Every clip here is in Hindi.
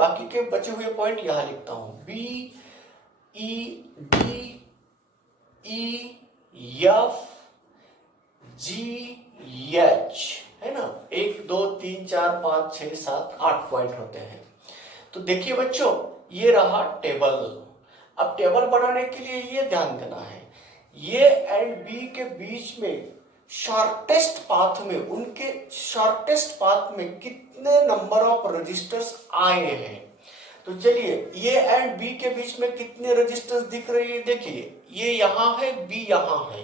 बाकी के बचे हुए पॉइंट यहां लिखता हूं, B E D E F G H, है ना। 1 2 3 4 5 6 7 8 पॉइंट होते हैं। तो देखिए बच्चों, ये रहा टेबल। अब टेबल बनाने के लिए ये ध्यान देना है, ये एंड बी के बीच में शॉर्टेस्ट पाथ में, उनके शॉर्टेस्ट पाथ में कितने नंबर ऑफ रजिस्टर्स आए हैं। तो चलिए, ये एंड बी के बीच में कितने रजिस्टर्स दिख रहे हैं, देखिए ये यहां है, बी यहां है,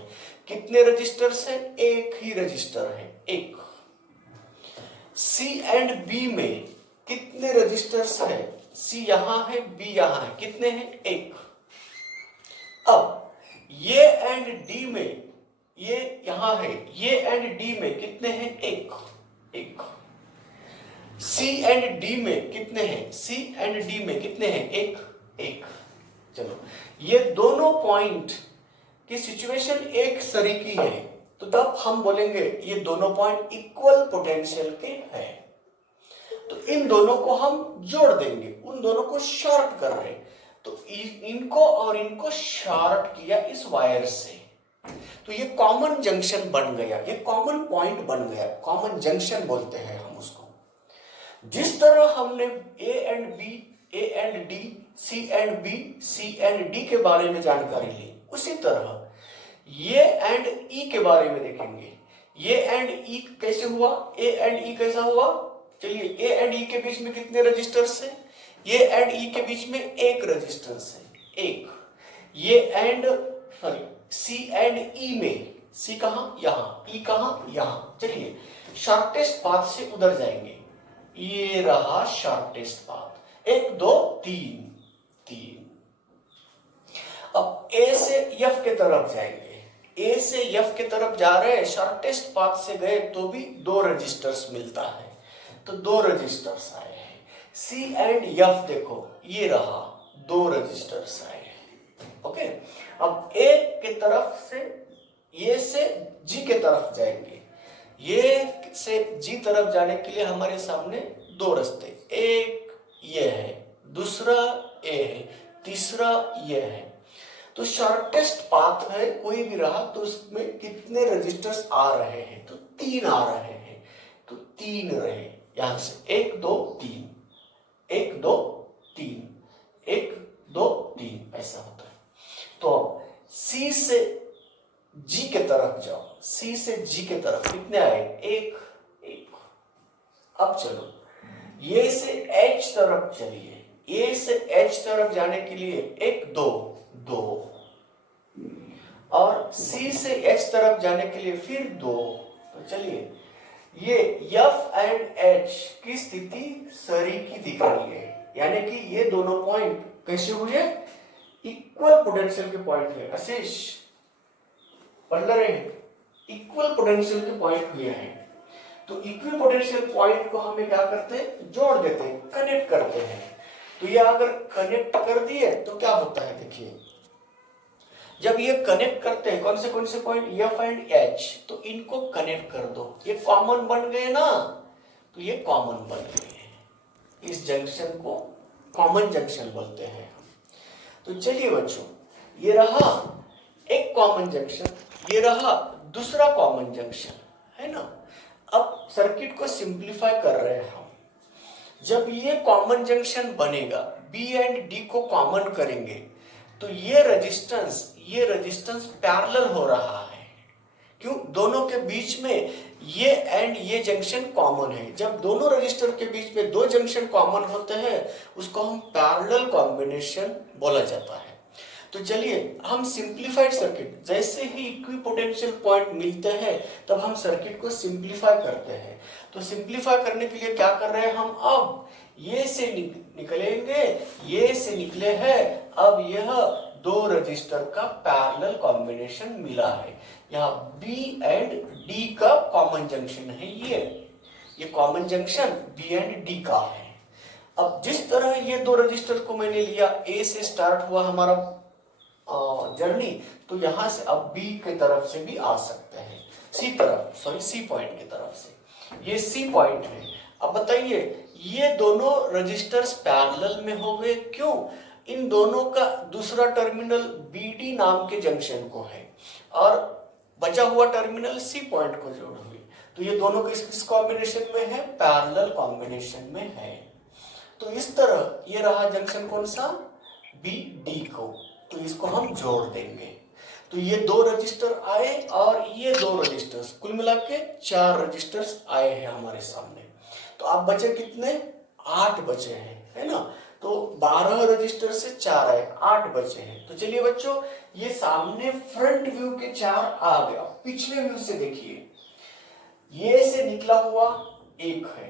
कितने रजिस्टर्स हैं, एक ही रजिस्टर है, एक। सी एंड बी में कितने रजिस्टर्स हैं, सी यहां है, बी यहां है, कितने हैं, एक। अब ये एंड डी में, ये यहां है, ये एंड डी में कितने हैं, एक एक। सी एंड डी में कितने हैं, सी एंड डी में कितने हैं, एक एक। चलो, ये दोनों पॉइंट की सिचुएशन एक सरीकी है, तो तब हम बोलेंगे ये दोनों पॉइंट इक्वल पोटेंशियल के हैं। तो इन दोनों को हम जोड़ देंगे, उन दोनों को शॉर्ट कर रहे हैं, तो इनको और इनको शॉर्ट किया इस वायर से, तो ये कॉमन जंक्शन बन गया, ये कॉमन पॉइंट बन गया, कॉमन जंक्शन बोलते हैं हम उसको। जिस तरह हमने A and B, A and D, C and B, C and D के बारे में जानकारी ली, उसी तरह ये एंड ई के बारे में देखेंगे। ये एंड ई कैसे हुआ, ए एंड ई कैसा हुआ। चलिए, ए एंड ई के बीच में कितने रजिस्टर्स हैं, ये एंड ई के बीच में एक रजिस्टर्स है, एक। ये एंड सॉरी सी एंड ई में, सी कहां, यहां, ई कहां, यहां। चलिए, शॉर्टेस्ट पाथ से उधर जाएंगे, ये रहा शॉर्टेस्ट पाथ, 1 2 3 3। अब ए से एफ के तरफ जाएंगे, ए से एफ के तरफ जा रहे हैं, शॉर्टेस्ट पाथ से गए तो भी 2 रजिस्टर्स मिलता है, तो 2 रजिस्टर्स आए हैं। सी एंड एफ देखो, ये रहा 2 रजिस्टर्स आए हैं, ओके। अब ए के तरफ से, ये से जी के तरफ जाएंगे, ये से जी तरफ जाने के लिए हमारे सामने 2 रास्ते, एक ये है, दूसरा ए है, तीसरा ये है। तो शॉर्टेस्ट पाथ है, कोई भी रहा तो उसमें कितने रजिस्टर्स आ रहे हैं, तो 3 आ रहे हैं, तो 3 रहे यहां से, 1 2 3, 1 2 3, 1 2 3, ऐसा होता है। तो सी से जी के तरफ जाओ, सी से जी के तरफ कितने आए, 1 1। अब चलो, ये से एच तरफ चलिए, ए से एच तरफ जाने के लिए 1 2 2, और सी से एच तरफ जाने के लिए फिर 2। तो चलिए, ये एफ एंड एच की स्थिति सरीकी दिख रही है, यानी कि ये दोनों पॉइंट कैसे हुए, इक्वल पोटेंशियल के पॉइंट है। आशीष पढ़ इक्वल पोटेंशियल के पॉइंट हुए हैं। तो इक्वल पोटेंशियल पॉइंट को हमें क्या करते हैं, जोड़ देते हैं, कनेक्ट करते हैं। तो ये अगर कनेक्ट कर दिए तो क्या होता है, देखिए जब ये कनेक्ट करते हैं, कौन से पॉइंट, एफ एंड एच, तो इनको कनेक्ट कर दो, ये कॉमन बन गए ना, तो ये कॉमन बन गए, इस जंक्शन को कॉमन जंक्शन बोलते हैं। तो चलिए बच्चों, ये रहा एक कॉमन जंक्शन, ये रहा दूसरा कॉमन जंक्शन, है ना। अब सर्किट को सिंप्लीफाई कर रहे हैं हम। जब ये कॉमन जंक्शन बनेगा, बी एंड डी को कॉमन करेंगे, तो ये रेजिस्टेंस पैरेलल हो रहा है। क्यों, दोनों के बीच में ये एंड ये जंक्शन कॉमन है। जब दोनों रजिस्टर के बीच में 2 जंक्शन कॉमन होते हैं, उसको हम पैरेलल कॉम्बिनेशन बोला जाता है। तो चलिए, हम सिंप्लीफाइड सर्किट, जैसे ही इक्विपोटेंशियल पॉइंट मिलते हैं तब हम सर्किट को सिंप्लीफाई करते हैं। तो सिंप्लीफाई करने के लिए क्या कर रहे हैं हम, अब ये से निकलेंगे, ये से निकले हैं, अब यह 2 रजिस्टर का पैरेलल कॉम्बिनेशन मिला है। यहाँ बी एंड डी का कॉमन जंक्शन है, ये common junction B and D का है। अब जिस तरह ये 2 रजिस्टर को मैंने लिया, ए से स्टार्ट हुआ हमारा जर्नी, तो यहां से अब बी के तरफ से भी आ सकते हैं, सी पॉइंट की तरफ से। ये सी पॉइंट है। अब बताइए, ये दोनों रजिस्टर्स पैरेलल में हो गए। क्यों? इन दोनों का दूसरा टर्मिनल BD नाम के जंक्शन को है और बचा हुआ टर्मिनल C पॉइंट को जोड़ हुई। तो ये दोनों किस कॉम्बिनेशन में है? पैरेलल कॉम्बिनेशन में है। तो इस तरह ये रहा जंक्शन कौन सा? BD को। तो इसको हम जोड़ देंगे। तो ये दो रजिस्टर आए और ये दो रजिस्टर्स, कुल मिला के 4 रजिस्टर्स आए हैं हमारे सामने। तो अब बचे कितने? 8 बचे हैं, है ना। तो 12 रजिस्टर से 4 आए, 8 बचे हैं। तो चलिए बच्चों, ये सामने फ्रंट व्यू के 4 आ गए। अब पिछले व्यू से देखिए, ये से निकला हुआ एक है,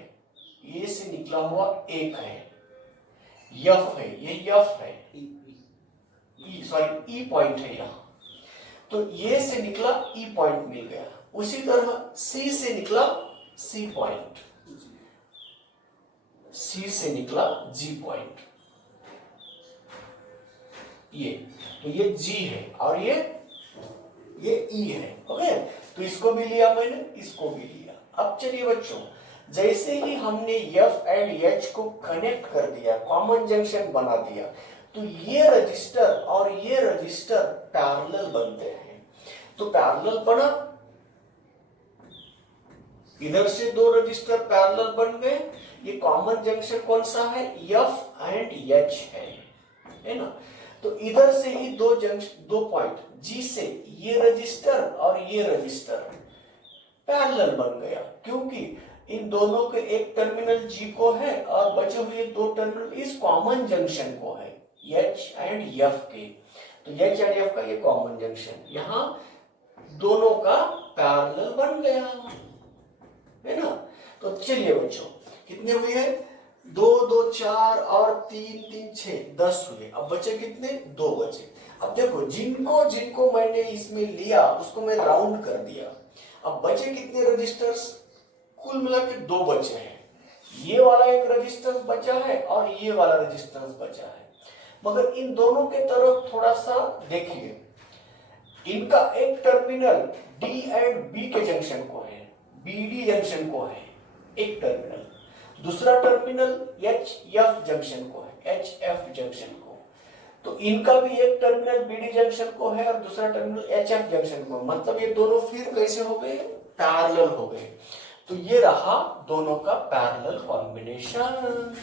ये से निकला हुआ एक है, यफ है, ये यफ है, सॉरी ई पॉइंट है यहाँ। तो ये से निकला ई पॉइंट मिल गया। उसी तरह सी से निकला सी पॉइंट, सी से निकला जी पॉइंट, ये तो ये जी है और ये ई है। ओके, तो इसको भी लिया मैंने, इसको भी लिया। अब चलिए बच्चों, जैसे ही हमने एफ एंड एच को कनेक्ट कर दिया, कॉमन जंक्शन बना दिया, तो ये रजिस्टर और ये रजिस्टर पैरेलल बनते हैं। तो पैरेलल बना, इधर से दो रजिस्टर पैरेलल बन गए। ये कॉमन जंक्शन कौन सा है? एफ एंड एच है ना। तो इधर से ही दो पॉइंट जी से ये रजिस्टर और ये रजिस्टर पैरेलल बन गया, क्योंकि इन दोनों के एक टर्मिनल जी को है और बचे हुए दो टर्मिनल इस कॉमन जंक्शन को है, एच एंड एफ के। तो एच एंड एफ का ये कॉमन जंक्शन यहां दोनों का पैरेलल बन गया, है ना। तो चलिए बच्चों, कितने हुए हैं? 2 2 4 और 3 3 6 10 हुए। अब बचे कितने? 2 बचे। अब देखो, जिनको जिनको मैंने इसमें लिया उसको मैं राउंड कर दिया। अब बचे कितने रजिस्टर्स? कुल मिला के 2 बचे हैं। ये वाला एक रजिस्टर बचा है और ये वाला रजिस्टर बचा है। मगर इन दोनों के तरफ थोड़ा सा देखिए, इनका एक टर्मिनल D एंड B के जंक्शन को है, BD जंक्शन को है एक टर्मिनल, दूसरा टर्मिनल HF जंक्शन को है, HF जंक्शन को। तो इनका भी एक टर्मिनल BD जंक्शन को है और दूसरा टर्मिनल HF जंक्शन को। मतलब ये दोनों फिर कैसे हो गए? पैरेलल हो गए। तो ये रहा दोनों का पैरेलल कॉम्बिनेशन।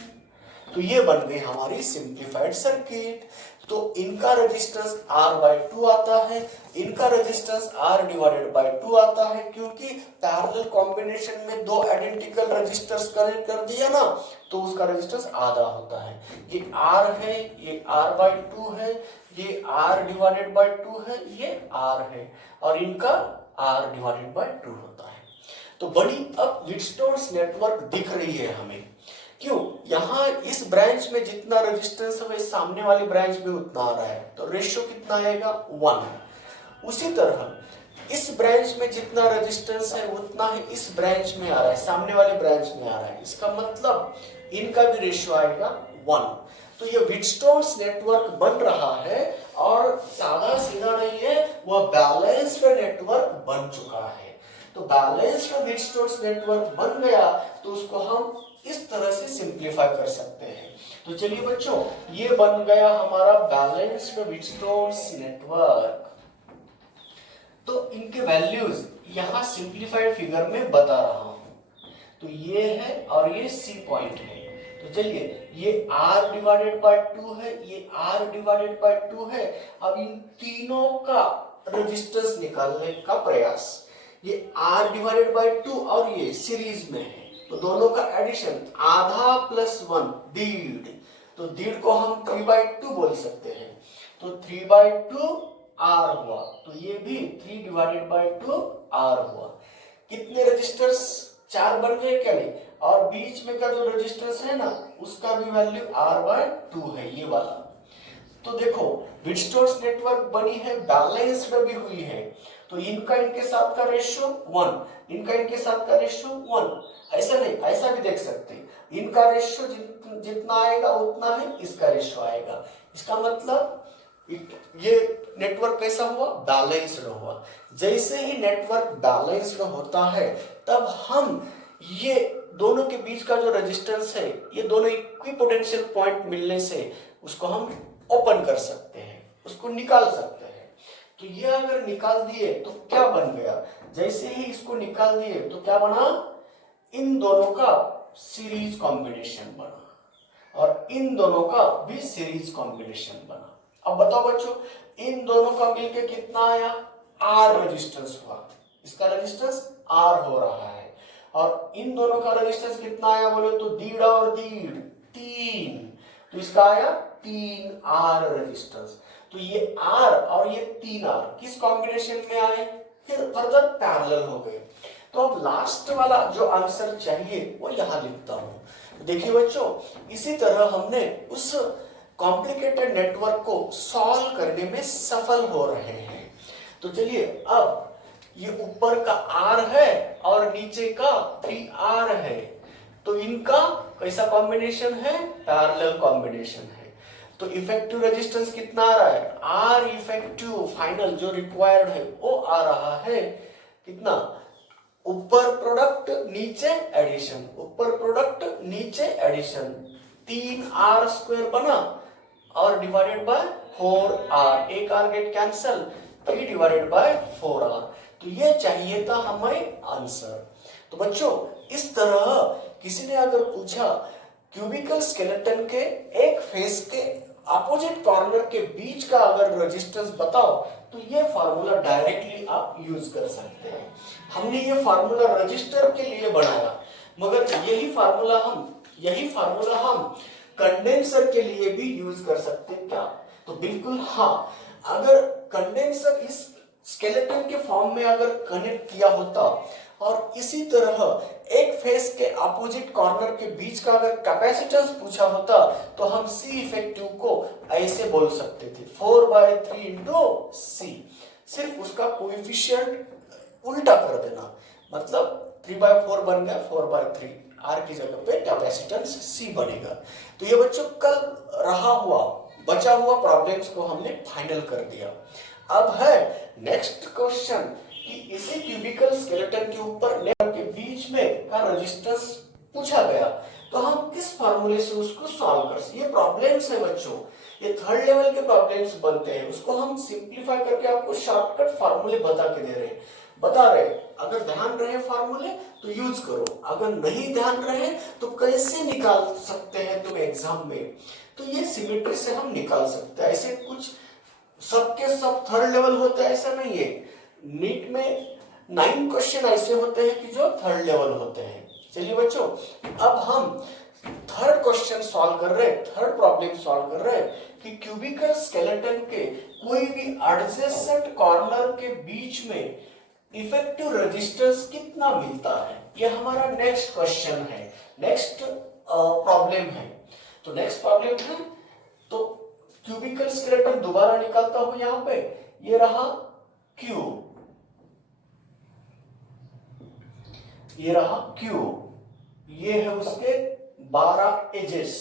तो ये बन गई हमारी सिंप्लीफाइड सर्किट। तो इनका रेजिस्टेंस R/2 आता है, इनका रेजिस्टेंस R/2 आता है, क्योंकि पैरेलल कॉम्बिनेशन में दो आइडेंटिकल रेजिस्टर्स कनेक्ट कर दिया ना, तो उसका रेजिस्टेंस आधा होता है। ये R है, ये R/2 है, ये R/2 है, ये R है और इनका R/2 होता है। तो बड़ी अब व्हीटस्टोन्स नेटवर्क दिख रही है हमें। क्यों? यहाँ इस ब्रांच में जितना रेजिस्टेंस है सामने वाली ब्रांच में उतना आ रहा है, तो रेशियो कितना आएगा? 1। उसी तरह इस ब्रांच में जितना रेजिस्टेंस है उतना ही इस ब्रांच में आ रहा है, सामने वाले ब्रांच में आ रहा है। इसका मतलब इनका भी रेशियो आएगा 1। तो ये व्हीटस्टोन्स नेटवर्क बन रहा है और सादा सीधा नहीं है, वह बैलेंस्ड नेटवर्क बन चुका है। तो बैलेंस्ड व्हीटस्टोन्स नेटवर्क बन गया तो उसको हम इस तरह से सिंप्लीफाई कर सकते हैं। तो चलिए बच्चों, ये बन गया हमारा बैलेंस्ड व्हीटस्टोन्स नेटवर्क। तो इनके वैल्यूज यहां सिंप्लीफाइड फिगर में बता रहा हूं। तो ये है और ये सी पॉइंट है। तो चलिए, ये R/2 है, ये R/2 है। अब इन तीनों का रेजिस्टेंस निकालने का प्रयास। ये R/2 और ये सीरीज में है, तो दोनों का एडिशन आधा प्लस 1 1/2। तो 1/2 को हम 3/2 बोल सकते हैं। तो 3/2 R हुआ, तो ये भी 3/2 R हुआ। कितने रजिस्टर्स? 4 बन गए क्या? नहीं। और बीच में का जो रजिस्टर्स है ना, उसका भी वैल्यू R/2 है, ये वाला। तो देखो, व्हीटस्टोन्स नेटवर्क बनी है, बैलेंस्ड भी हुई है। तो इनका इनके साथ का रेशियो 1, इनका इनके साथ का रेशियो 1। ऐसा नहीं, ऐसा भी देख सकते, इनका रेशियो जितना आएगा उतना ही इसका रेशियो आएगा। इसका मतलब ये नेटवर्क कैसा हुआ? बैलेंस्ड हुआ। जैसे ही नेटवर्क बैलेंस्ड होता है तब हम ये दोनों के बीच का जो रेजिस्टेंस है, ये दोनों इक्विपोटेंशियल पॉइंट मिलने से उसको हम ओपन कर सकते हैं, उसको निकाल सकते हैं। तो ये अगर निकाल दिए तो क्या बन गया, जैसे ही इसको निकाल दिए तो क्या बना, इन दोनों का सीरीज कॉम्बिनेशन बना और इन दोनों का भी सीरीज कॉम्बिनेशन बना। अब बताओ बच्चों, इन दोनों का मिलके कितना आया, आर रेजिस्टेंस हुआ, इसका रेजिस्टेंस आर हो रहा है, और इन दोनों का रेजिस्टेंस कितना आया बोले तो दीड़ और दीड़ 3, तो इसका आया 3 आर रेजिस्टेंस। तो ये आर और ये 3 आर किस कॉम्बिनेशन में आए, फिर फर्दर पैरेलल हो गए। तो अब लास्ट वाला जो आंसर चाहिए वो यहां लिखता हूं। देखिए बच्चों, इसी तरह हमने उस कॉम्प्लिकेटेड नेटवर्क को सॉल्व करने में सफल हो रहे हैं। तो चलिए, अब ये ऊपर का R है और नीचे का 3R है, तो इनका कैसा कॉम्बिनेशन है, पैरेलल कॉम्बिनेशन है। तो इफेक्टिव रेजिस्टेंस कितना आ रहा है, R इफेक्टिव फाइनल जो रिक्वायर्ड है वो आ रहा है कितना, ऊपर प्रोडक्ट नीचे एडिशन, ऊपर प्रोडक्ट नीचे एडिशन, 3R² बना और डिवाइडेड बाय 4R, एक R get cancel, 3 divided by 4R। तो ये चाहिए था हमें आंसर। तो बच्चों, इस तरह किसी ने अगर पूछा क्यूबिकल स्केलेटन के एक फेस के अपोजिट कॉर्नर के बीच का अगर रेजिस्टेंस बताओ, तो ये फार्मूला डायरेक्टली आप यूज कर सकते हैं। हमने ये फार्मूला रजिस्टर के लिए बनाया, मगर यही फार्मूला हम कंडेंसर के लिए भी यूज कर सकते हैं क्या, तो बिल्कुल हाँ। अगर कंडेंसर इस स्केलेटन के फॉर्म में अगर कनेक्ट किया होता और इसी तरह एक फेस के अपोजिट कॉर्नर के बीच का अगर कैपेसिटेंस पूछा होता, तो हम C इफेक्टिव को ऐसे बोल सकते थे 4/3 इंटू C, सिर्फ उसका कोएफिशिएंट उल्टा कर देना, मतलब 3/4 बन गया 4/3, R की जगह पे कैपेसिटेंस C बनेगा। तो ये बच्चों कल बचा हुआ प्रॉब्लम्स को हमने फाइनल कर दिया। अब है नेक्स्ट क्वेश्चन कि इसी क्यूबिकल स्केलेटन के ऊपर नेटवर्क के बीच में का रेजिस्टेंस पूछा गया, तो हम किस फार्मूले से उसको सॉल्व कर सकते। ये प्रॉब्लम्स है बच्चों, ये थर्ड लेवल के प्रॉब्लम्स बनते हैं, उसको हम सिंपलीफाई करके आपको शॉर्टकट फार्मूले बता रहे। अगर ध्यान रहे फार्मूले तो यूज करो, अगर नहीं ध्यान रहे तो कैसे निकाल सकते हैं तुम एग्जाम में, तो ये सिमेट्री से हम निकाल सकते हैं। ऐसे कुछ सबके सब थर्ड लेवल होते हैं ऐसा नहीं है, नीट में 9 क्वेश्चन ऐसे होते हैं कि जो थर्ड लेवल होते हैं। चलिए बच्चों, अब हम थर्ड क्वेश्चन सॉल्व कर रहे हैं, थर्ड प्रॉब्लम सॉल्व कर रहे हैं कि क्यूबिकल स्केलेटन के कोई भी एडजेसेंट कॉर्नर के बीच में इफेक्टिव रेजिस्टेंस कितना मिलता है। ये हमारा नेक्स्ट क्वेश्चन है, नेक्स्ट प्रॉब्लम है। तो नेक्स्ट प्रॉब्लम है, तो क्यूबिकल स्केलेटन दोबारा निकालता हूं यहां पे, ये रहा क्यूब, ये रहा क्यूब, ये है उसके 12 एजेस,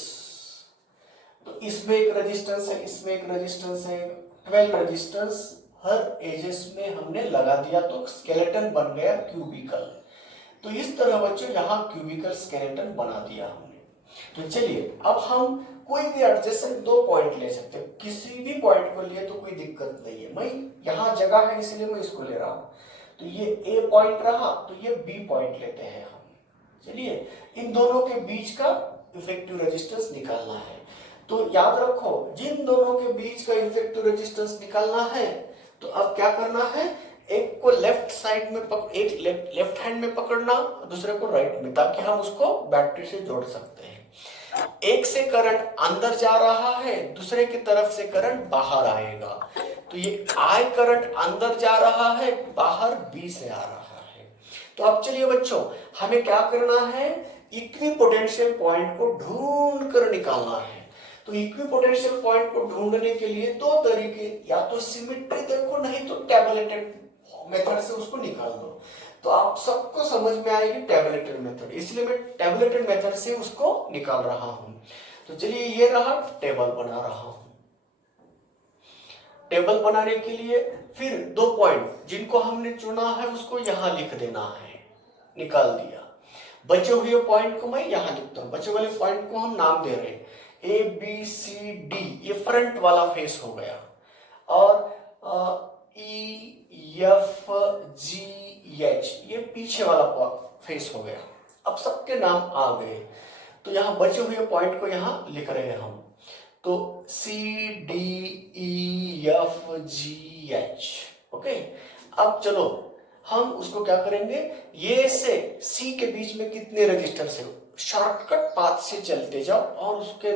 तो इसमें एक रेजिस्टेंस है, इसमें एक रेजिस्टेंस है, 12 रेजिस्टेंस हर एजेस में हमने लगा दिया, तो स्केलेटन बन गया क्यूबिकल। तो इस तरह बच्चों यहां क्यूबिकल स्केलेटन बना दिया हमने। तो चलिए, अब हम कोई भी एडजेसेंट 2 पॉइंट ले सकते हैं, किसी भी पॉइंट को लिए तो कोई दिक्कत नहीं है, मैं यहां जगह है इसलिए मैं इसको ले रहा हूं। तो ये A पॉइंट रहा, तो ये B पॉइंट लेते हैं हम। चलिए, इन दोनों के बीच का इफेक्टिव रेजिस्टेंस निकालना है। तो याद रखो, जिन दोनों के बीच का इफेक्टिव रेजिस्टेंस निकालना है, तो अब क्या करना है, एक को लेफ्ट साइड में एक लेफ्ट हैंड में पकड़ना, दूसरे को राइट में, ताकि हम उसको बैटरी से जोड़ सकते हैं। एक से करंट अंदर जा रहा है, दूसरे की तरफ से करंट बाहर आएगा। तो ये I करंट अंदर जा रहा है, बाहर B से आ रहा है। तो अब चलिए बच्चों, हमें क्या करना है, इक्विपोटेंशियल पॉइंट को ढूंढ कर निकालना है। तो इक्विपोटेंशियल पॉइंट को ढूंढने के लिए 2 तरीके, या तो सिमेट्री देखो, नहीं तो टैबुलेटेड मेथड से उसको निकाल दो। तो आप सबको समझ में आएगी टैबुलेटेड मेथड, इसलिए मैं टैबुलेटेड मेथड से उसको निकाल रहा हूं। तो चलिए, ये रहा, टेबल बना रहा हूं। टेबल बनाने के लिए फिर 2 पॉइंट जिनको हमने चुना है उसको यहां लिख देना है, निकाल दिया। बचे हुए पॉइंट को मैं यहाँ लिखता हूँ, बचे वाले पॉइंट को हम नाम दे रहे हैं ABCD, ये फ्रंट वाला फेस हो गया, और EFGH ये पीछे वाला फेस हो गया। अब सबके नाम आ गए, तो यहाँ बचे हुए पॉइंट को यहाँ लिख रहे हैं हम, तो CDEFGH। ओके, अब चलो हम उसको क्या करेंगे, ये से सी के बीच में कितने रजिस्टर्स है, शॉर्टकट पाथ से चलते जाओ और उसके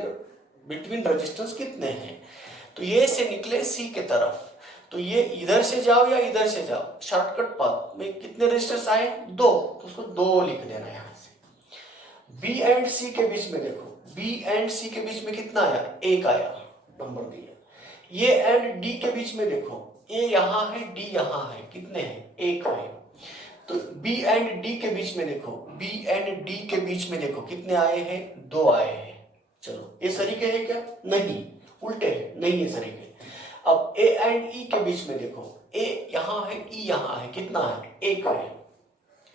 बिटवीन रजिस्टर्स कितने हैं। तो ये से निकले सी के तरफ, तो ये इधर से जाओ या इधर से जाओ, शॉर्टकट पाथ में कितने रजिस्टर्स आए, 2, तो उसको 2 लिख देना यहां से। बी एंड सी के बीच में देखो, बी एंड सी के बीच में कितना आया, 1 आया, नंबर दिया। ये एंड डी के बीच में देखो, ए यहां है, डी यहां है, कितने हैं, 1 है। तो बी एंड डी के बीच में देखो, बी एंड डी के बीच में देखो कितने आए हैं, 2 आए हैं। चलो ये सरीके है क्या, नहीं, उल्टे है, नहीं है सरीके। अब ए एंड ई के बीच में देखो, ए यहां है, ई यहां है, कितना है, 1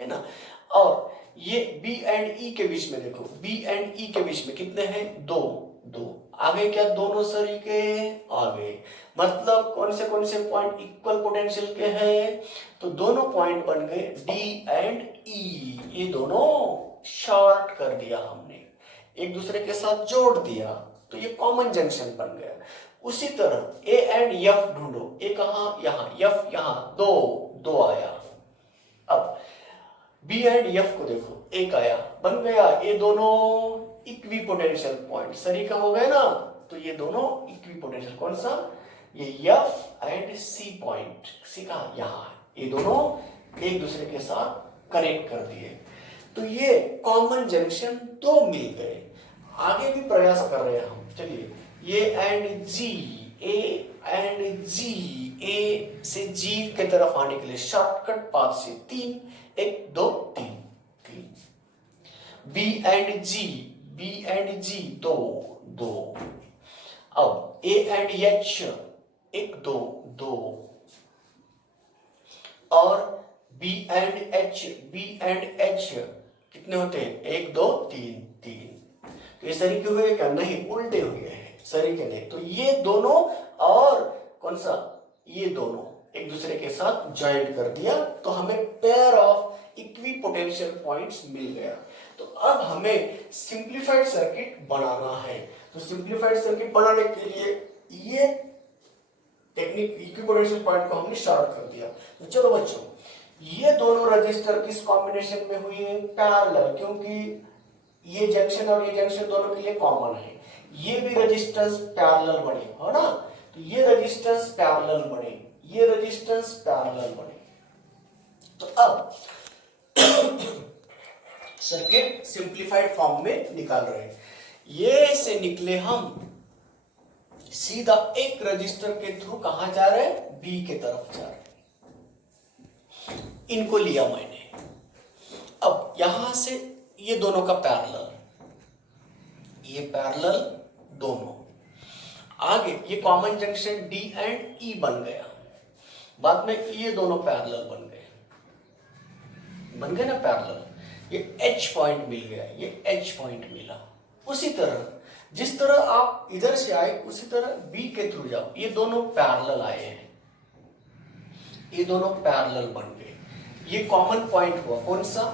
है ना। और ये बी एंड ई के बीच में देखो, बी एंड ई के बीच में कितने हैं, 2 आगे क्या, दोनों सरीके आ गए। मतलब कौन से पॉइंट इक्वल पोटेंशियल के हैं, तो दोनों पॉइंट बन गए डी एंड ई, ये दोनों शॉर्ट कर दिया हमने, एक दूसरे के साथ जोड़ दिया, तो ये कॉमन जंक्शन बन गया। उसी तरह ए एंड एफ ढूंढो, ए कहा, यहां, एफ यहां, 2 आया। अब बी एंड एफ को देखो, 1 आया, बन गया, ये दोनों इक्वी पोटेंशियल पॉइंट सरीका हो गए ना, तो ये दोनों इक्वी पोटेंशियल, कौन सा, ये एफ एंड सी पॉइंट, सी कहा, यहां, ये दोनों एक दूसरे के साथ कनेक्ट कर दिए, तो ये कॉमन जंक्शन 2 मिल गए। आगे भी प्रयास कर रहे हैं हम, चलिए, ये एंड जी, ए एंड जी, ए से जी के तरफ आने के लिए शॉर्टकट पाथ से 3, 1 2 3, B and G, B and G 2। अब ए एंड एच 1 2 और B and H, B and H कितने होते हैं, 1 2 3। तो ये सरीके हुए क्या, नहीं, उल्टे हुए हैं, सरीके नहीं। तो ये दोनों और कौन सा, ये दोनों एक दूसरे के साथ ज्वाइंट कर दिया, तो हमें pair of equipotential points मिल गया। तो अब हमें सिंप्लीफाइड सर्किट बनाना है। तो सिंप्लीफाइड सर्किट बनाने के लिए ये टेक्निक, इक्वी पोटेंशियल पॉइंट को हमने शॉर्ट कर दिया। तो चलो बच्चों, ये दोनों रजिस्टर किस कॉम्बिनेशन में हुई है, पैरेलल, क्योंकि ये जंक्शन और ये जंक्शन दोनों के लिए कॉमन है। ये भी रेजिस्टेंस पैरेलल बने, हो ना, तो ये रेजिस्टेंस पैरेलल बने, ये रेजिस्टेंस पैरेलल बने। तो अब सर्किट सिंप्लीफाइड फॉर्म में निकाल रहे हैं। ये से निकले हम सीधा एक रजिस्टर के थ्रू कहां जा रहे हैं, बी के तरफ जा रहे हैं। इनको लिया मैंने। अब यहां से ये दोनों का पैरेलल, ये पैरेलल दोनों, आगे ये कॉमन जंक्शन डी एंड ई बन गया, बाद में ये दोनों पैरेलल बन गए ना पैरेलल, ये एच पॉइंट मिल गया, ये एच पॉइंट मिला। उसी तरह जिस तरह आप इधर से आए उसी तरह बी के थ्रू जाओ, ये दोनों पैरेलल आए हैं, ये दोनों पैरेलल बन गए। ये कॉमन पॉइंट हुआ कौन सा,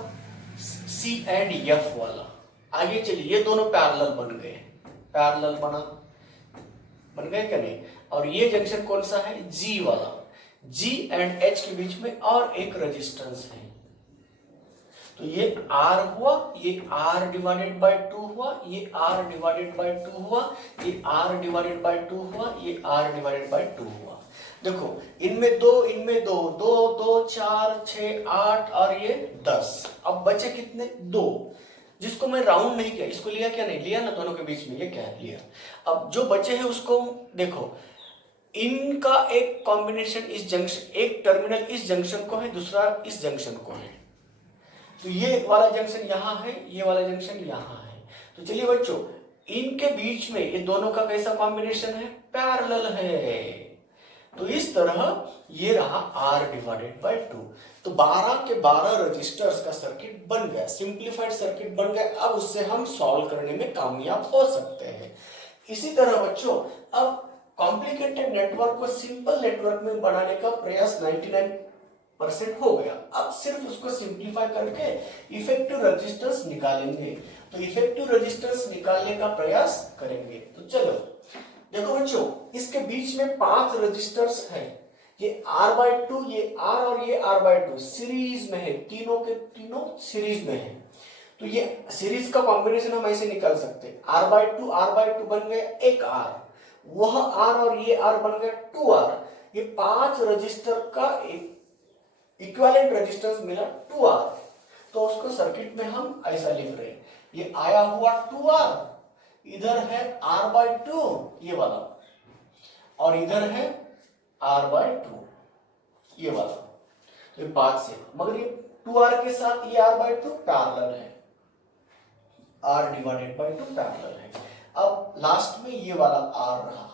सी एंड एफ वाला। आगे चलिए, ये दोनों पैरेलल बन गए, पैरेलल बन गए क्या नहीं। और ये जंक्शन कौन सा है, जी वाला, जी एंड एच के बीच में और एक रेजिस्टेंस है, तो ये R हुआ, ये R डिवाइडेड बाय 2 हुआ, ये R डिवाइडेड बाय 2 हुआ, ये R डिवाइडेड बाय 2 हुआ, ये R डिवाइडेड बाय 2 हुआ। देखो, इनमें 2 2 4 6 8 और ये 10। अब बचे कितने, 2, जिसको मैं राउंड नहीं किया, इसको लिया क्या नहीं लिया ना, दोनों के बीच में ये क्या है, लिया। अब जो बचे हैं उसको देखो, इनका एक कॉम्बिनेशन इस जंक्शन, एक टर्मिनल इस जंक्शन को है, दूसरा इस जंक्शन को है, तो ये वाला जंक्शन यहां है, ये वाला जंक्शन यहां है। तो चलिए बच्चों, इनके बीच में ये दोनों का कैसा कॉम्बिनेशन है, पैरेलल है। तो इस तरह ये रहा R डिवाइडेड बाई 2। तो 12 के 12 रजिस्टर्स का सर्किट बन गया, सिंप्लीफाइड सर्किट बन गया। अब उससे हम सॉल्व करने में कामयाब हो सकते हैं। इसी तरह बच्चों अब कॉम्प्लिकेटेड नेटवर्क को सिंपल नेटवर्क में बनाने का प्रयास 99% हो गया। अब सिर्फ उसको सिंप्लीफाई करके इफेक्टिव रेजिस्टेंस निकालेंगे। तो इफेक्टिव रेजिस्टेंस निकालने का प्रयास करेंगे। तो चलो देखो बच्चों, इसके बीच में 5 रजिस्टर्स हैं। ये R/2, ये R और ये R/2 सीरीज में है, तीनों के तीनों सीरीज में है। तो ये सीरीज का कॉम्बिनेशन हम ऐसे निकाल सकते हैं, R/2 बन गया एक R, वह R और ये R बन गया 2R। ये 5 रजिस्टर का इक्विवेलेंट रेजिस्टेंस मिला 2R। तो उसको सर्किट में हम ऐसा लिख रहे हैं, ये आया हुआ 2R, इधर है R/2 ये वाला, और इधर है R/2 ये वाला। तो ये 5 से, मगर ये 2R के साथ ये R/2 पैरेलल है, R डिवाइडेड बाई 2 पैरेलल है। अब लास्ट में ये वाला R रहा।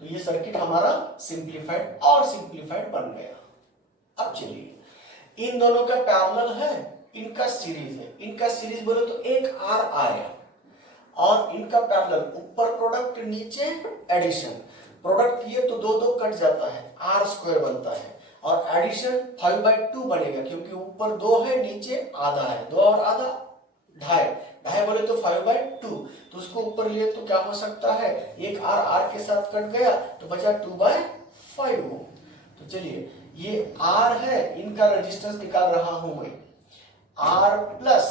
तो ये सर्किट हमारा सिंप्लीफाइड और सिंप्लीफाइड बन गया। अब चलिए, इन दोनों का पैरेलल है, इनका सीरीज है। इनका सीरीज बोले तो एक R आया, और इनका पैरेलल ऊपर प्रोडक्ट नीचे एडिशन। प्रोडक्ट किए तो 2 कट जाता है, R² बनता है, और एडिशन 5/2 बनेगा, क्योंकि ऊपर 2 है नीचे आधा है, 2 और आधा ढाई बोले तो 5/2। तो उसको ऊपर लिए तो क्या हो सकता है, एक R के साथ कट गया तो बचा 2/5। तो चलिए, ये R है, इनका रेजिस्टेंस निकाल रहा हूं मैं, R प्लस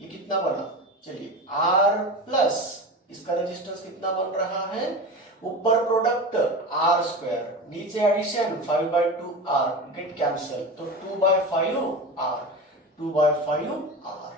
ये कितना बना, चलिए R प्लस इसका रेजिस्टेंस कितना बन रहा है, ऊपर प्रोडक्ट R², नीचे एडिशन 5/2R, गेट कैंसिल, तो 2/5R, 2/5R।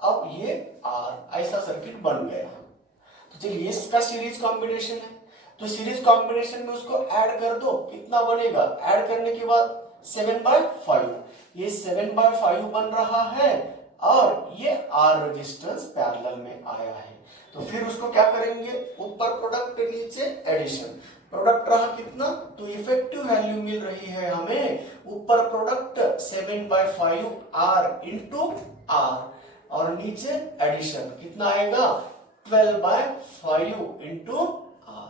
अब ये R, ऐसा सर्किट बन गया। तो चलिए, इसका सीरीज कॉम्बिनेशन है, तो सीरीज कॉम्बिनेशन में उसको ऐड कर दो, कितना बनेगा, ऐड करने के बाद 7/5, ये 7/5 बन रहा है, और ये R रेजिस्टेंस पैरेलल में आया है। तो फिर उसको क्या करेंगे, ऊपर प्रोडक्ट नीचे एडिशन, प्रोडक्ट रहा कितना, तो इफेक्टिव वैल्यू मिल रही है हमें, ऊपर प्रोडक्ट 7/5R इंटू R, और नीचे एडिशन कितना आएगा, 12/5 इंटू R,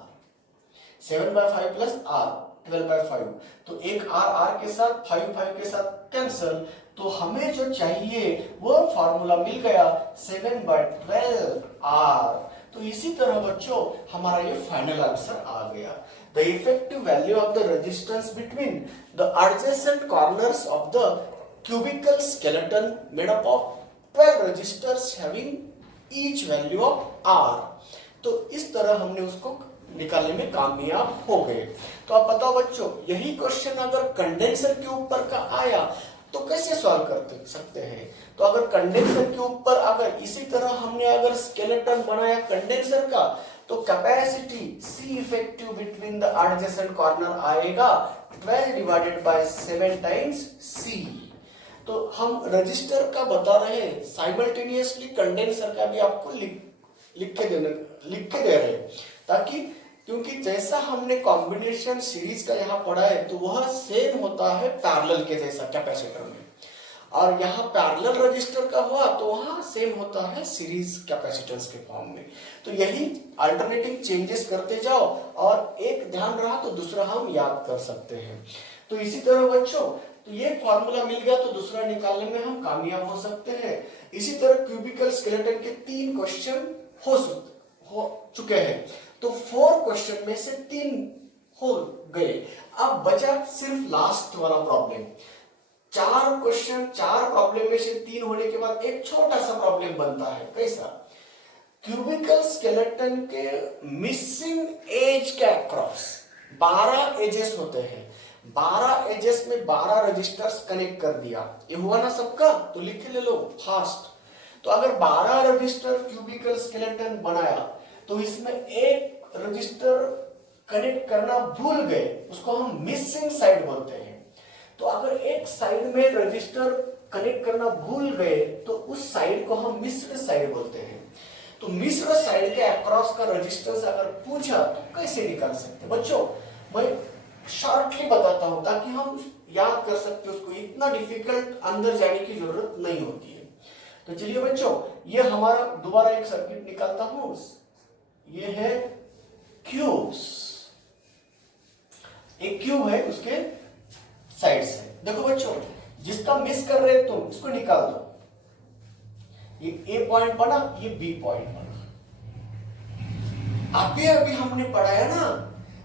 7/5 प्लस R 12/5। तो एक R के साथ 5 के साथ कैंसल, तो हमें जो चाहिए वो फॉर्मूला मिल गया 7/12R। तो इसी तरह बच्चों हमारा ये फाइनल आंसर आ गया। The effective value of the resistance between the adjacent corners of the cubical skeleton made up of 12 resistors having each value of R। तो इस तरह हमने उसको निकालने में कामयाब हो गए। तो आप बताओ बच्चों, यही क्वेश्चन अगर कंडेंसर के ऊपर का आया तो कैसे सॉल्व कर सकते हैं। तो अगर कंडेंसर के ऊपर अगर इसी तरह हमने अगर स्केलेटन बनाया कंडेंसर का, तो capacity C effective between the adjacent corner आएगा 12 डिवाइडेड बाय 7 टाइम्स C। तो हम रजिस्टर का बता रहे हैं, साइमल्टेनियसली कंडेंसर का भी आपको लिख के दे रहे हैं, ताकि क्योंकि जैसा हमने कॉम्बिनेशन सीरीज का यहाँ पढ़ा है तो वह सेम होता है पैरेलल के जैसा कैपेसिटर में, और यहाँ पैरेलल रजिस्टर का हुआ तो वहाँ सेम होता है सीरीज कैपेसिटेंस के फॉर्म में। तो यही अल्टरनेटिंग चेंजेस करते जाओ, और एक ध्यान रहा तो दूसरा हम याद कर सकते हैं। तो इसी तरह बच्चों, तो ये फॉर्मूला मिल गया तो दूसरा निकालने में हम कामयाब हो सकते हैं। इसी तरह क्यूबिकल स्केलेटन के 3 क्वेश्चन हो चुके हैं, तो 4 क्वेश्चन में से 3 हो गए। अब बचा सिर्फ लास्ट वाला प्रॉब्लम। 4 प्रॉब्लम में से 3 होने के बाद एक छोटा सा प्रॉब्लम बनता है। कैसा, क्यूबिकल स्केलेटन के मिसिंग एज के अक्रॉस 12 एजेस होते हैं, 12 एजेस में 12 रजिस्टर्स कनेक्ट कर दिया, ये हुआ ना सबका, तो लिख ले लो फास्ट। तो अगर 12 रजिस्टर क्यूबिकल स्केलेटन बनाया तो इसमें एक रजिस्टर कनेक्ट करना भूल गए, उसको हम मिसिंग साइड बोलते हैं। तो अगर एक साइड में रजिस्टर कनेक्ट करना भूल गए तो उस साइड को हम मिस्ड साइड बोलते हैं। तो मिस्ड साइड के अक्रॉस का रजिस्टेंस अगर पूछा तो कैसे निकाल सकते बच्चों, मैं शॉर्टली बताता हूं ताकि हम याद कर सकते उसको, इतना डिफिकल्ट अंदर जाने की जरूरत नहीं होती है। तो चलिए बच्चों, ये हमारा दोबारा एक सर्किट निकालता हूं। ये है क्यूब्स, एक क्यूब है उसके साइड से। देखो बच्चों, जिसका मिस कर रहे तुम इसको निकाल दो। ये ए पॉइंट बना, ये बी पॉइंट बना। अभी अभी हमने पढ़ाया ना,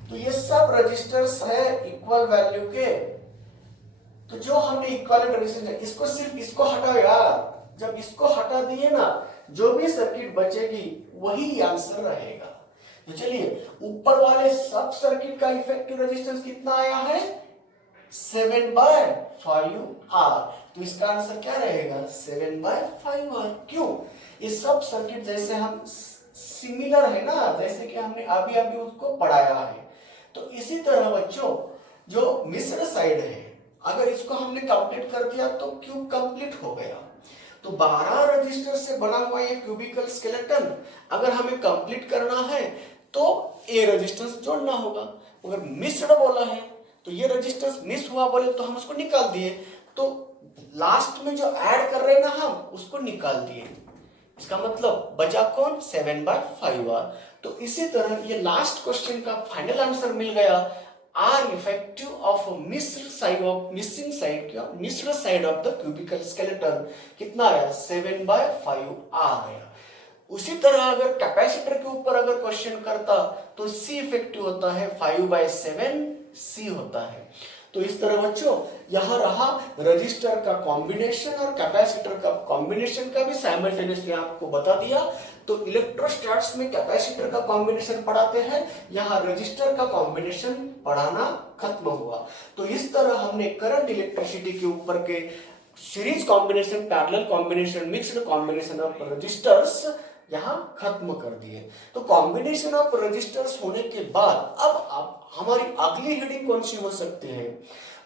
तो ये सब रजिस्टर्स है इक्वल वैल्यू के। तो जो हमने इक्विवेलेंट रेजिस्टेंस, इसको सिर्फ इसको हटाओ यार। जब इसको हटा दिए ना, जो भी सर्किट बचेगी वही आंसर रहेगा। तो चलिए, ऊपर वाले सब सर्किट का इफेक्टिव रेजिस्टेंस कितना आया है? 7/5R। तो इसका आंसर क्या रहेगा? 7/5R। क्यों? ये सब सर्किट जैसे हम सिमिलर है ना, जैसे कि हमने अभी अभी उसको पढ़ाया है। तो इसी तरह बच्चों, जो मिश्र साइड है, अगर इसको हमने कंप्लीट कर दिया तो क्यूब कंप्लीट हो गया। तो 12 रजिस्टर से बना हुआ ये क्यूबिकल स्केलेटन अगर हमें कंप्लीट करना है तो ए रजिस्टेंस जोड़ना होगा। अगर मिस्ड बोला है तो ये रजिस्टेंस मिस हुआ बोले तो हम उसको निकाल दिए, तो लास्ट में जो ऐड कर रहे हैं ना हम उसको निकाल दिए। इसका मतलब बचा कौन? 7/5R। तो इसी तरह ये लास्ट क्वेश्चन का फाइनल आंसर मिल गया। R effective of missed side of missing side क्या missed side of the cubical skeleton कितना आया? 7/5R आया। उसी तरह अगर कैपेसिटर के ऊपर अगर क्वेश्चन करता तो सी इफेक्टिव होता है 5/7C होता है। तो इस तरह बच्चों, यह रहा रजिस्टर का कॉम्बिनेशन और कैपेसिटर का कॉम्बिनेशन का भी साइमल्टेनियसली आपको बता दिया। तो इलेक्ट्रोस्टैट्स में कैपेसिटर का कॉम्बिनेशन पढ़ाते हैं, यहाँ रजिस्टर का कॉम्बिनेशन पढ़ाना खत्म हुआ। तो इस तरह हमने करंट इलेक्ट्रिसिटी के ऊपर के series combination, parallel combination, mixed combination of resistors यहां खत्म कर दिए। तो कॉम्बिनेशन ऑफ रजिस्टर्स होने के बाद अब हमारी अगली हेडिंग कौन सी हो सकती है?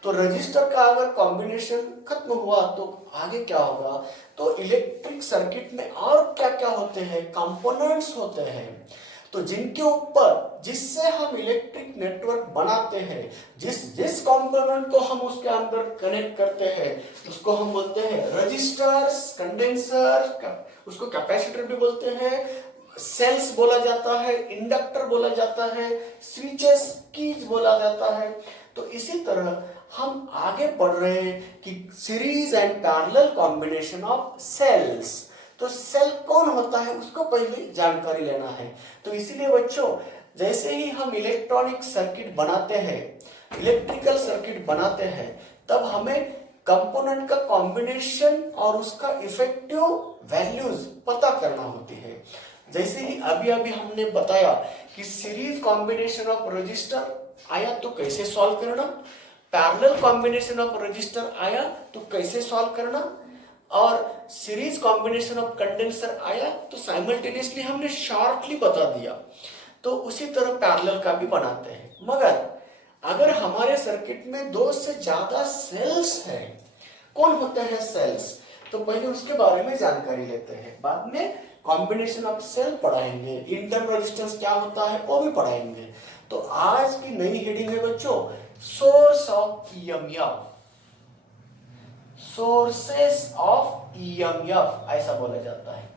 तो रजिस्टर का अगर कॉम्बिनेशन खत्म हुआ तो आगे क्या होगा? तो इलेक्ट्रिक सर्किट में और क्या क्या होते हैं? कंपोनेंट्स होते हैं। तो जिनके ऊपर, जिससे हम इलेक्ट्रिक नेटवर्क बनाते हैं, जिस जिस कंपोनेंट को हम उसके अंदर कनेक्ट करते हैं उसको हम बोलते हैं रजिस्टर्स, कंडेंसर, उसको कैपेसिटर भी बोलते हैं, सेल्स बोला जाता है, इंडक्टर बोला जाता है, स्विचेस, कीज बोला जाता है। तो इसी तरह हम आगे पढ़ रहे हैं कि series and parallel combination of cells. तो सेल कौन होता है उसको पहले जानकारी लेना है। तो इसीलिए बच्चों, जैसे ही हम इलेक्ट्रॉनिक सर्किट बनाते हैं, इलेक्ट्रिकल सर्किट बनाते हैं, तब हमें कंपोनेंट का कॉम्बिनेशन और उसका इफेक्टिव वैल्यूज पता करना होती है। जैसे ही अभी अभी हमने बताया कि सीरीज कॉम्बिनेशन ऑफ रजिस्टर आया तो कैसे सॉल्व करना, पैरेलल कॉम्बिनेशन ऑफ रजिस्टर आया तो कैसे सॉल्व करना, और सीरीज कॉम्बिनेशन ऑफ कंडेंसर आया तो साइमल्टेनियसली हमने शॉर्टली बता दिया। तो उसी तरह पैरेलल का भी बनाते हैं। मगर अगर हमारे सर्किट में दो से ज्यादा सेल्स हैं, कौन होते हैं सेल्स? तो पहले उसके बारे में जानकारी लेते हैं, बाद में कॉम्बिनेशन ऑफ सेल पढ़ाएंगे, इंटरनल रेजिस्टेंस क्या होता है वो भी पढ़ाएंगे। तो आज की नई हेडिंग है बच्चों, source of EMF, sources of EMF ऐसा बोला जाता है।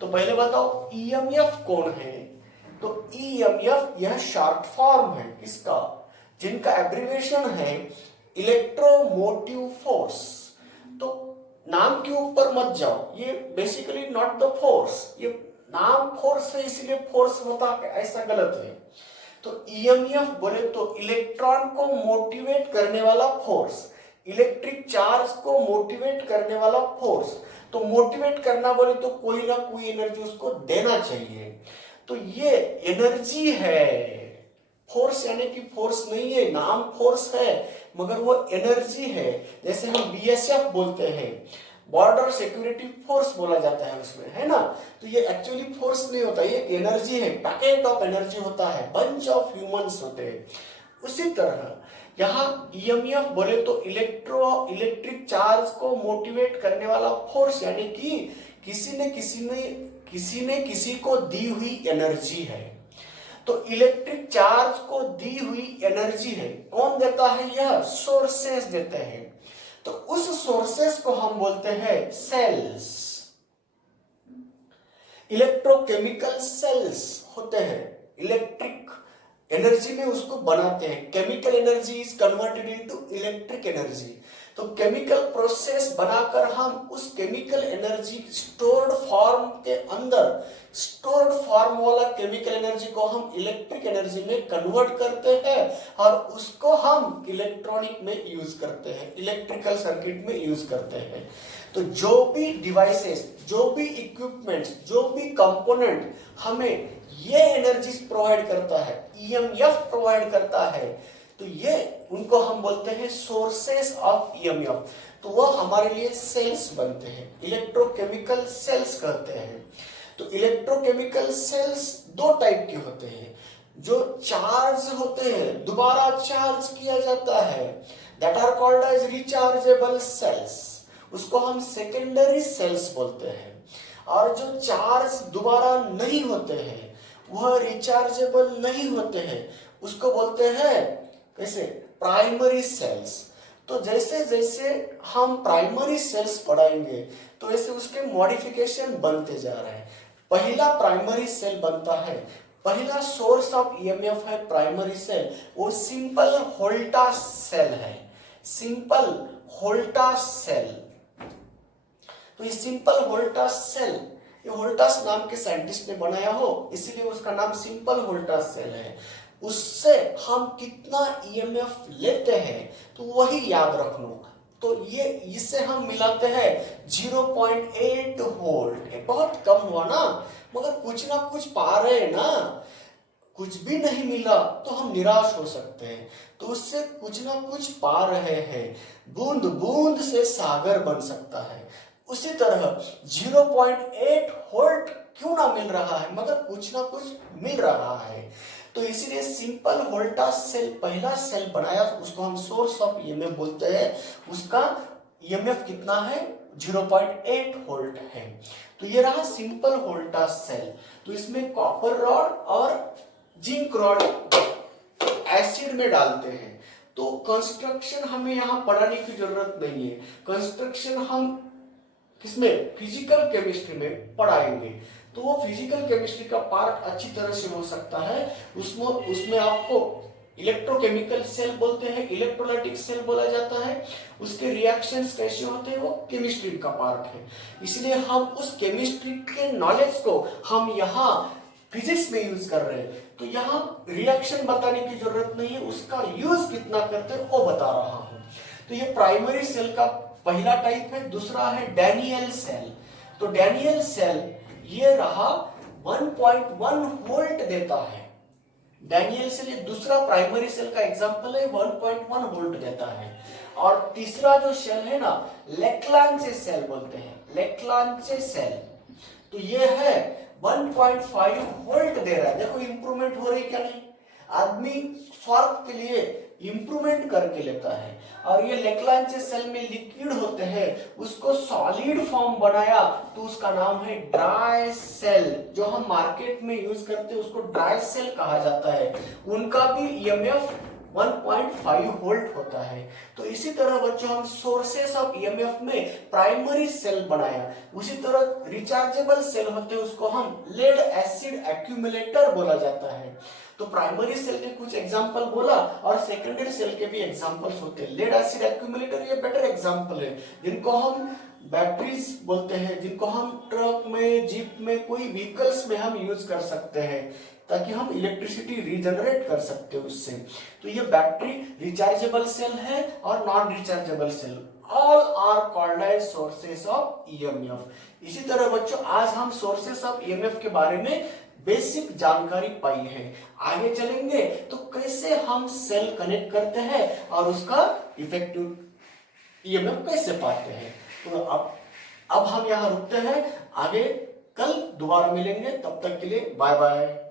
तो पहले बताओ ईएमएफ कौन है? तो ईएमएफ यह शॉर्ट फॉर्म है किसका? जिनका एब्रिविएशन है इलेक्ट्रोमोटिव फोर्स। तो नाम के ऊपर मत जाओ, ये बेसिकली नॉट द फोर्स, ये नाम फोर्स है इसलिए फोर्स होता है ऐसा गलत है। तो ईएमएफ बोले तो इलेक्ट्रॉन को मोटिवेट करने वाला फोर्स, इलेक्ट्रिक चार्ज को मोटिवेट करने वाला फोर्स। तो मोटिवेट करना बोले तो कोई ना कोई एनर्जी उसको देना चाहिए, तो ये एनर्जी है। फोर्स यानी कि फोर्स नहीं है, नाम फोर्स है मगर वो एनर्जी है। जैसे हम बीएसएफ बोलते हैं, बॉर्डर सिक्योरिटी फोर्स बोला जाता है उसमें, है ना। तो ये एक्चुअली फोर्स नहीं होता, ये एनर्जी है, पैकेट ऑफ एनर्जी होता है, बंच ऑफ ह्यूमंस होते हैं। उसी तरह यहाँ ईएमएफ बोले तो इलेक्ट्रिक चार्ज को मोटिवेट करने वाला फोर्स, यानी कि किसी ने किसी को दी हुई एनर्जी है। तो इलेक्ट्रिक चार्ज को दी हुई एनर्जी है, कौन देता है? यह सोर्सेस देते हैं। तो उस सोर्सेस को हम बोलते हैं सेल्स। इलेक्ट्रोकेमिकल सेल्स होते हैं, इलेक्ट्रिक एनर्जी में उसको बनाते हैं। Chemical energy is converted into electric energy. तो केमिकल प्रोसेस बनाकर हम उस केमिकल एनर्जी स्टोर्ड फॉर्म के अंदर, स्टोर्ड फॉर्म वाला केमिकल एनर्जी को हम इलेक्ट्रिक एनर्जी में कन्वर्ट करते हैं और उसको हम इलेक्ट्रॉनिक में यूज करते हैं, इलेक्ट्रिकल सर्किट में यूज करते हैं। तो जो भी डिवाइसेस, जो भी इक्विपमेंट्स, जो भी कंपोनेंट हमें ये एनर्जीज प्रोवाइड करता है, ईएमएफ प्रोवाइड करता है, तो ये उनको हम बोलते हैं सोर्सेस ऑफ ईएमएफ। तो वह हमारे लिए सेल्स बनते हैं, इलेक्ट्रोकेमिकल सेल्स कहते हैं। तो इलेक्ट्रोकेमिकल सेल्स दो टाइप के होते हैं। जो चार्ज होते हैं, दोबारा चार्ज किया जाता है, that are called as rechargeable cells, उसको हम सेकेंडरी सेल्स बोलते हैं। और जो चार्ज दोबारा नहीं होते हैं, वह रिचार्जेबल नहीं होते हैं, उसको बोलते हैं कैसे? Primary cells. तो जैसे जैसे हम प्राइमरी सेल्स पढ़ाएंगे तो ऐसे उसके मॉडिफिकेशन बनते जा रहे हैं। पहला प्राइमरी सेल बनता है, पहला सोर्स ऑफ ईएमएफ है प्राइमरी सेल, वो सिंपल वोल्टास सेल है, सिंपल वोल्टास सेल। तो ये सिंपल वोल्टास सेल, ये वोल्टास नाम के साइंटिस्ट ने बनाया हो, इसलिए उसका नाम सिंपल वोल्टास सेल है। उससे हम कितना ईएमएफ लेते हैं तो वही याद रख लो। तो ये इससे हम मिलाते हैं 0.8 वोल्ट। ये बहुत कम हुआ ना, मगर कुछ ना कुछ पा रहे हैं ना। कुछ भी नहीं मिला तो हम निराश हो सकते हैं, तो उससे कुछ ना कुछ पा रहे हैं। बूंद बूंद से सागर बन सकता है। उसी तरह 0.8 वोल्ट क्यों ना मिल रहा है, मगर कुछ ना कुछ मिल रहा है। तो इसीलिए सिंपल वोल्टास सेल पहला सेल बनाया, उसको हम सोर्स ऑफ ईएमएफ बोलते हैं। उसका ईएमएफ कितना है? 0.8 वोल्ट है। तो ये रहा सिंपल वोल्टास सेल। तो इसमें कॉपर रॉड और जिंक रॉड एसिड में डालते हैं। तो कंस्ट्रक्शन हमें यहाँ पढ़ाने की जरूरत नहीं है, कंस्ट्रक्शन हम किसमें? फिजिकल केमिस्ट्री में पढ़ाएंगे। तो वो फिजिकल केमिस्ट्री का पार्ट अच्छी तरह से हो सकता है। उसमें आपको इलेक्ट्रोकेमिकल सेल बोलते हैं, इलेक्ट्रोलाइटिक सेल बोला जाता है, उसके रिएक्शंस कैसे होते हैं वो केमिस्ट्री का पार्ट है। इसलिए हम उस केमिस्ट्री के नॉलेज को हम यहाँ फिजिक्स में यूज कर रहे हैं। तो यहाँ रिएक्शन बताने की जरूरत नहीं है, उसका यूज कितना करते हैं वो बता रहा हूँ। तो ये प्राइमरी सेल का पहला टाइप है। दूसरा है डैनियल सेल। तो डैनियल सेल ये रहा 1.1 वोल्ट देता है। डैनियल सेल ये दूसरा प्राइमरी सेल का एग्जांपल है, 1.1 वोल्ट देता है। और तीसरा जो सेल है ना, लेक्लांचे सेल बोलते हैं, लेक्लांचे सेल। तो ये है 1.5 वोल्ट दे रहा है। देखो इंप्रूवमेंट हो रही क्या नहीं। आदमी स्वार्थ के लिए इंप्रूवमेंट करके लेता है। और ये लेक्लांचे सेल में लिक्विड होते हैं, उसको सॉलिड फॉर्म बनाया तो उसका नाम है ड्राई सेल। जो हम मार्केट में यूज करते हैं उसको ड्राई सेल कहा जाता है। उनका भी ईएमएफ 1.5 वोल्ट होता है। तो इसी तरह बच्चों हम सोर्सेस ऑफ ईएमएफ में प्राइमरी सेल बनाया। उसी तरह रिचार्जेबल सेल होते हैं, उसको हम लेड एसिड एक्यूमुलेटर बोला जाता है। तो प्राइमरी सेल के कुछ एग्जांपल बोला और सेकेंडरी सेल के भी एग्जांपल्स होते हैं। लेड एसिड एक्यूमुलेटर ये बेटर एग्जांपल है, जिनको हम बैटरीज बोलते हैं, जिनको हम ट्रक में, जीप में, कोई व्हीकल्स में हम यूज कर सकते हैं ताकि हम इलेक्ट्रिसिटी रीजनरेट कर सकते हैं उससे। तो ये बैटरी रिचार्जेबल सेल है और non rechargeable cell, all are called as sources of EMF. इसी तरह बच्चों आज हम सोर्सेस ऑफ ईएमएफ के बारे में बेसिक जानकारी पाई है। आगे चलेंगे तो कैसे हम सेल कनेक्ट करते हैं और उसका इफेक्टिव ईएमएफ कैसे पाते हैं। तो अब हम यहाँ रुकते हैं, आगे कल दोबारा मिलेंगे। तब तक के लिए बाय बाय।